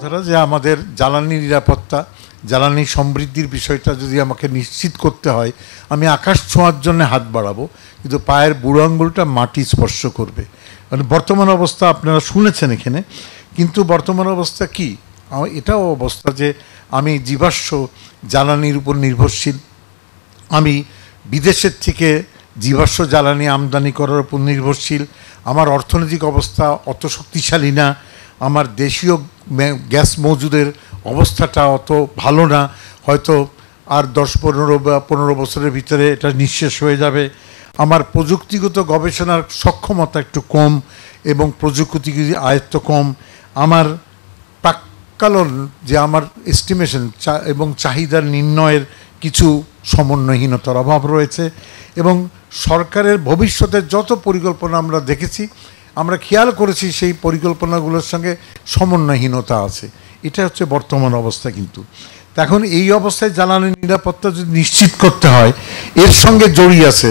কথাটা যে আমাদের জ্বালানি নিরাপত্তা, জ্বালানি সমৃদ্ধির বিষয়টা যদি আমাকে নিশ্চিত করতে হয়, আমি আকাশ ছোঁয়ার জন্য হাত বাড়াবো, কিন্তু পায়ের বুড়ো আঙুলটা মাটি স্পর্শ করবে। মানে বর্তমান অবস্থা আপনারা শুনেছেন এখানে, কিন্তু বর্তমান অবস্থা কি? এটাও অবস্থা যে আমি জীবাশ্ম জ্বালানির উপর নির্ভরশীল, আমি বিদেশের থেকে জীবাশ্ম জ্বালানি আমদানি করার উপর নির্ভরশীল, আমার অর্থনৈতিক অবস্থা অত শক্তিশালী না, আমার দেশীয় গ্যাস মজুদের অবস্থাটা অত ভালো না, হয়তো আর 10-15 বছরের ভিতরে এটা নিঃশেষ হয়ে যাবে, আমার প্রযুক্তিগত গবেষণার সক্ষমতা একটু কম এবং প্রযুক্তিগত আয়ত্ত কম, আমার প্রাক্কালন যে আমার এস্টিমেশন এবং চাহিদার নির্ণয়ের কিছু সমন্বয়হীনতার অভাব রয়েছে, এবং সরকারের ভবিষ্যতের যত পরিকল্পনা আমরা দেখেছি, আমরা খেয়াল করেছি সেই পরিকল্পনাগুলোর সঙ্গে সমন্বয়হীনতা আছে। এটা হচ্ছে বর্তমান অবস্থা। কিন্তু এখন এই অবস্থায় জ্বালানি নিরাপত্তা যদি নিশ্চিত করতে হয়, এর সঙ্গে জড়িয়ে আছে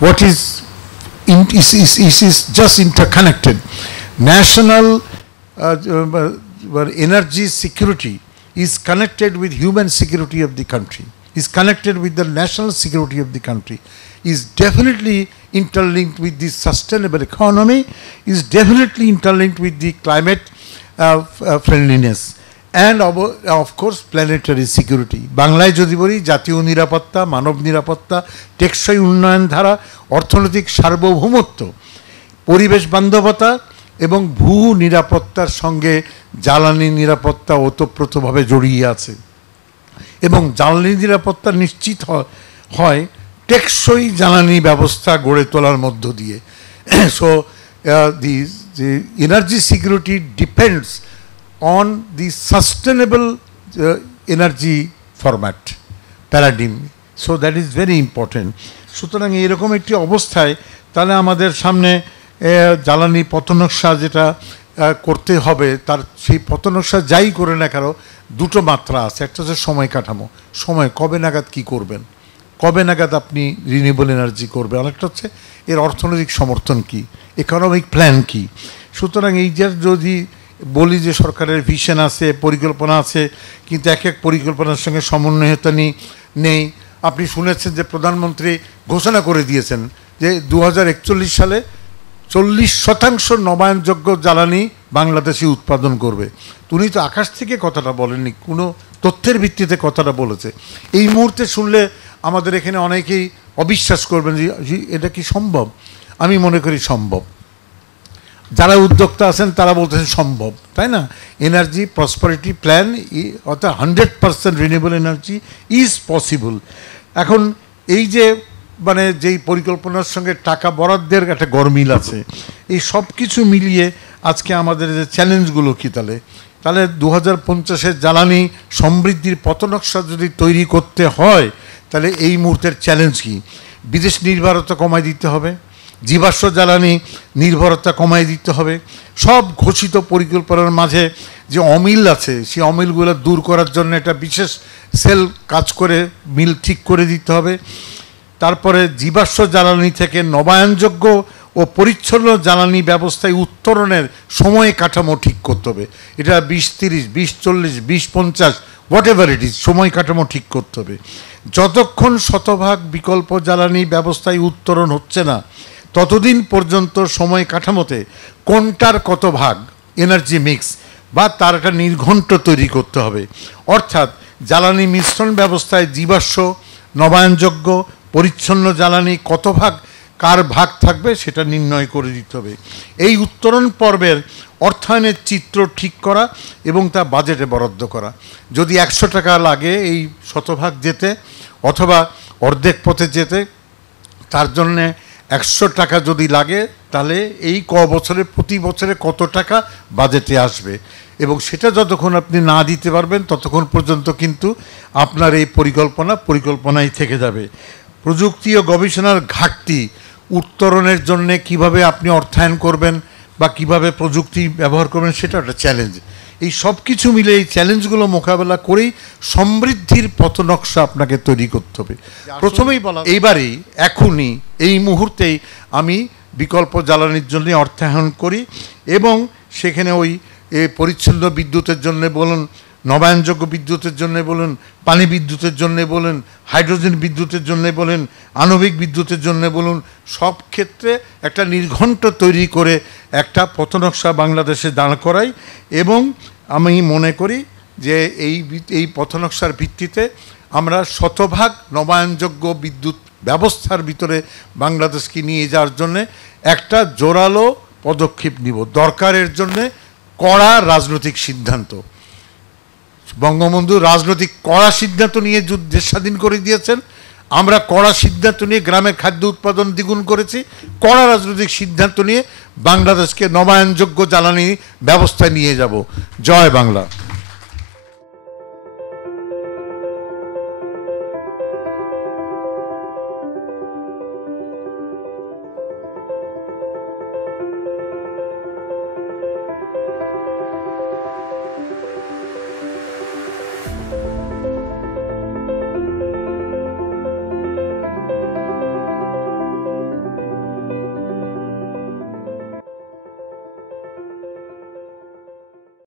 what is just interconnected. National energy security is connected with human security of the country, is connected with the national security of the country, is definitely interlinked with the sustainable economy, is definitely interlinked with the climate friendliness, and of course planetary security. বাংলায় যদি বলি, জাতীয় নিরাপত্তা, মানব নিরাপত্তা, টেকসই উন্নয়ন ধারা, অর্থনৈতিক সার্বভৌমত্ব, পরিবেশ বান্ধবতা এবং ভূ নিরাপত্তার সঙ্গে জ্বালানি নিরাপত্তা ওতপ্রোতভাবে জড়িয়ে আছে। এবং জ্বালানি নিরাপত্তা নিশ্চিত হয় টেকসই জ্বালানি ব্যবস্থা গড়ে তোলার মধ্য দিয়ে। So the energy security depends on the sustainable energy format paradigm. So that is very important. সুতরাং এইরকম একটি অবস্থায় তাহলে আমাদের সামনে জ্বালানি পথনকশা যেটা করতে হবে, তার সেই পথনকশা যাই করে না কেন, দুটো মাত্রা আছে। একটা হচ্ছে সময় কাঠামো, সময় কবে নাগাদ কি করবেন, কবে নাগাদ আপনি রিনিউয়েবল এনার্জি করবেন, আরেকটা হচ্ছে এর অর্থনৈতিক সমর্থন কি, ইকোনমিক প্ল্যান কি। সুতরাং এই যে যদি বলি যে সরকারের ভিশন আছে, পরিকল্পনা আছে, কিন্তু এক এক পরিকল্পনার সঙ্গে সমন্বয়তা নেই। আপনি শুনেছেন যে প্রধানমন্ত্রী ঘোষণা করে দিয়েছেন যে 2041 সালে 40% নবায়নযোগ্য জ্বালানি বাংলাদেশে উৎপাদন করবে। উনি তো আকাশ থেকে কথাটা বলেননি, কোনো তথ্যের ভিত্তিতে কথাটা বলেছে। এই মুহূর্তে শুনলে আমাদের এখানে অনেকেই অবিশ্বাস করবেন যে এটা কি সম্ভব। আমি মনে করি সম্ভব। যারা উদ্যোক্তা আছেন তারা বলতেছেন সম্ভব, তাই না? এনার্জি প্রসপারিটি প্ল্যান, অর্থাৎ 100% রিনিউয়েবল এনার্জি ইজ পসিবল। এখন এই যে মানে যেই পরিকল্পনার সঙ্গে টাকা বরাদ্দের একটা গরমিল আছে, এই সব কিছু মিলিয়ে আজকে আমাদের যে চ্যালেঞ্জগুলো কী, তাহলে 2050-এর জ্বালানি সমৃদ্ধির পথনকশা যদি তৈরি করতে হয়, তাহলে এই মুহূর্তের চ্যালেঞ্জ কি? বিদেশ নির্ভরতা কমায় দিতে হবে, জীবাশ্ম জ্বালানি নির্ভরতা কমায় দিতে হবে, সব ঘোষিত পরিকল্পনার মাঝে যে অমিল আছে সেই অমিলগুলো দূর করার জন্য একটা বিশেষ সেল কাজ করে মিল ঠিক করে দিতে হবে। তারপরে জীবাশ্ম জ্বালানি থেকে নবায়নযোগ্য ও পরিচ্ছন্ন জ্বালানি ব্যবস্থায় উত্তরণের সময় কাঠামো ঠিক করতে হবে। এটা 2030, 2040, 2050 হোয়াট এভার ইট ইজ, সময় কাঠামো ঠিক করতে হবে। যতক্ষণ শতভাগ বিকল্প জ্বালানি ব্যবস্থায় উত্তরণ হচ্ছে না, ততদিন পর্যন্ত সময় কাঠামোতে কোনটার কত ভাগ এনার্জি মিক্স বা তার একটা নির্ঘণ্ট তৈরি করতে হবে। অর্থাৎ জ্বালানি মিশ্রণ ব্যবস্থায় জীবাশ্ম, নবায়নযোগ্য, পরিচ্ছন্ন জ্বালানি কত ভাগ, কার ভাগ থাকবে সেটা নির্ণয় করে দিতে হবে। এই উত্তরণ পর্বের অর্থায়নের চিত্র ঠিক করা এবং তা বাজেটে বরাদ্দ করা। যদি 100 টাকা লাগে এই শতভাগ যেতে অথবা অর্ধেক পথে যেতে, তার জন্যে 100 টাকা যদি লাগে, তাহলে এই বছরে প্রতি বছরে কত টাকা বাজেটে আসবে, এবং সেটা যতক্ষণ আপনি না দিতে পারবেন ততক্ষণ পর্যন্ত কিন্তু আপনার এই পরিকল্পনাই থেকে যাবে। প্রযুক্তি ও গবেষণার ঘাটতি উত্তরণের জন্যে কিভাবে আপনি অর্থায়ন করবেন বা কিভাবে প্রযুক্তি ব্যবহার করবেন, সেটা একটা চ্যালেঞ্জ। এই সব কিছু মিলে এই চ্যালেঞ্জগুলো মোকাবেলা করেই সমৃদ্ধির পথনকশা আপনাকে তৈরি করতে হবে। প্রথমেই বলা, এইবারেই এখনই এই মুহূর্তেই আমি বিকল্প জ্বালানির জন্য অর্থায়ন করি এবং সেখানে ওই এই পরিচ্ছন্ন বিদ্যুতের জন্য বলুন, নবায়নযোগ্য বিদ্যুতের জন্য বলুন, পানি বিদ্যুতের জন্য বলুন, হাইড্রোজেন বিদ্যুতের জন্য বলুন, আণবিক বিদ্যুতের জন্য বলুন, সব ক্ষেত্রে একটা নির্ঘণ্ট তৈরি করে একটা পথনকশা বাংলাদেশে দাঁড় করাই। এবং আমি মনে করি যে এই পথনকশার ভিত্তিতে আমরা শতভাগ নবায়নযোগ্য বিদ্যুৎ ব্যবস্থার ভিতরে বাংলাদেশকে নিয়ে যাওয়ার জন্যে একটা জোরালো পদক্ষেপ নিব। দরকারের জন্যে কড়া রাজনৈতিক সিদ্ধান্ত। বঙ্গবন্ধু রাজনৈতিক কড়া সিদ্ধান্ত নিয়ে দেশ স্বাধীন করে দিয়েছেন। আমরা কড়া সিদ্ধান্ত নিয়ে গ্রামের খাদ্য উৎপাদন দ্বিগুণ করেছি। কড়া রাজনৈতিক সিদ্ধান্ত নিয়ে বাংলাদেশকে নবায়নযোগ্য জ্বালানি ব্যবস্থায় নিয়ে যাব। জয় বাংলা।